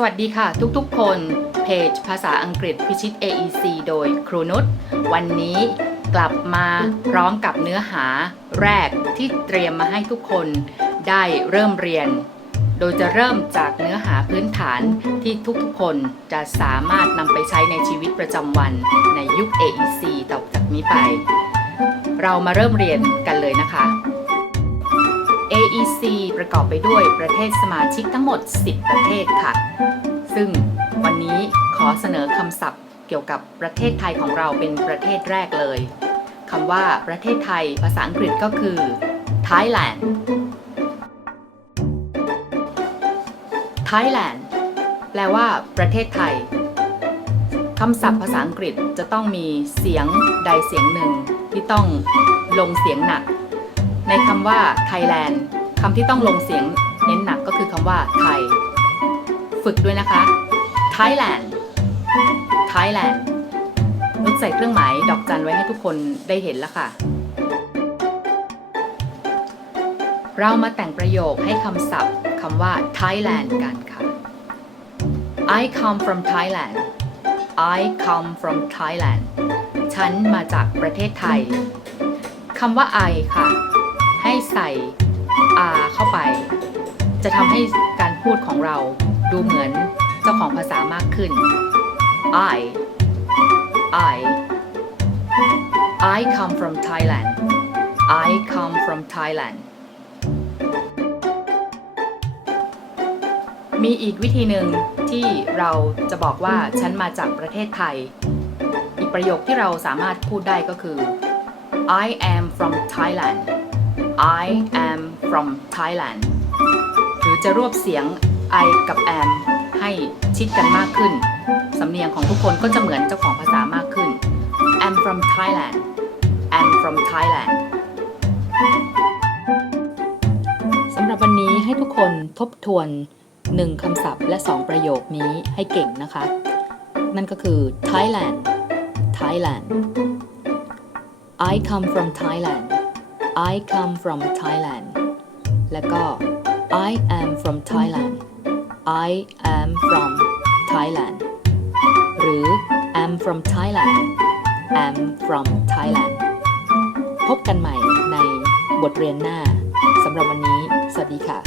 สวัสดีค่ะทุกๆ คน เพจภาษาอังกฤษพิชิต AEC โดยครูนุชวันนี้กลับมาพร้อมกับเนื้อหาแรกที่เตรียมมาให้ทุกคนได้เริ่มเรียน โดยจะเริ่มจากเนื้อหาพื้นฐานที่ทุกๆ คนจะสามารถนำไปใช้ในชีวิตประจำวันในยุค AEC ต่อจากนี้ไป เรามาเริ่มเรียนกันเลยนะคะ AEC ประกอบไปด้วยประเทศสมาชิกทั้งหมด 10 ประเทศค่ะ ซึ่งวันนี้ขอเสนอคำศัพท์เกี่ยวกับประเทศไทยของเราเป็นประเทศแรกเลยคำว่าประเทศไทยภาษาอังกฤษก็คือ Thailand Thailand แปลว่า ประเทศไทยคำศัพท์ภาษาอังกฤษจะต้องมีเสียงใดเสียงหนึ่งที่ต้องลงเสียงหนัก ในคำว่า Thailand คำที่ต้องลงเสียงเน้นหนักก็คือคำว่าไทย ฝึกด้วยนะคะ Thailand Thailand นุชใส่เครื่องหมายดอกจันไว้ให้ทุกคนได้เห็นแล้วค่ะ เรามาแต่งประโยคให้คำศัพท์คำว่า Thailand กันค่ะ I come from Thailand I come from Thailand ฉันมาจากประเทศไทยคำว่า I ค่ะ ให้ใส่ R เข้าไป จะทำให้การพูดของเราดูเหมือนเจ้าของภาษามากขึ้น I I I come from Thailand I come from Thailand มีอีกวิธีหนึ่งที่เราจะบอกว่าฉันมาจากประเทศไทย อีกประโยคที่เราสามารถพูดได้ก็คือ I am from Thailand I am from Thailand หรือจะรวบเสียง I กับ am ให้ชิดกันมากขึ้น สำเนียงของทุกคนก็จะเหมือนเจ้าของภาษามากขึ้น I'm from Thailand I'm from Thailand สำหรับวันนี้ให้ทุกคนทบทวน 1คำศัพท์และ 2 ประโยคนี้ให้เก่งนะคะ นั่นก็คือ Thailand Thailand I come from Thailand I come from Thailand แล้วก็ I am from Thailand I am from Thailand หรือ am from Thailand am from Thailand พบกันใหม่ในบทเรียนหน้าสำหรับวันนี้ สวัสดีค่ะ